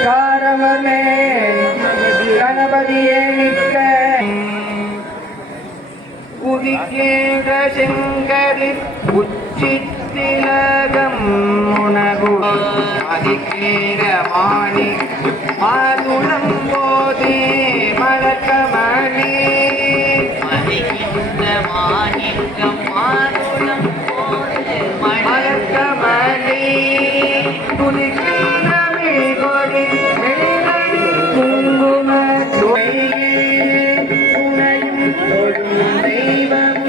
காரவமே கணபதியே நிற்க உதிக்கின்ற செங்கதிர் உச்சித்திலகம் உணவு அதிக்கிற மாணி மாதுளம் போதே மலக்கமணி அதிக்கின்ற மாணிக்கம் மாதுளம் போது மலக்கமணி துதிக்கின்ற கொடி வெள்ளி குங்கும துணையும் தொழும் தெய்வம்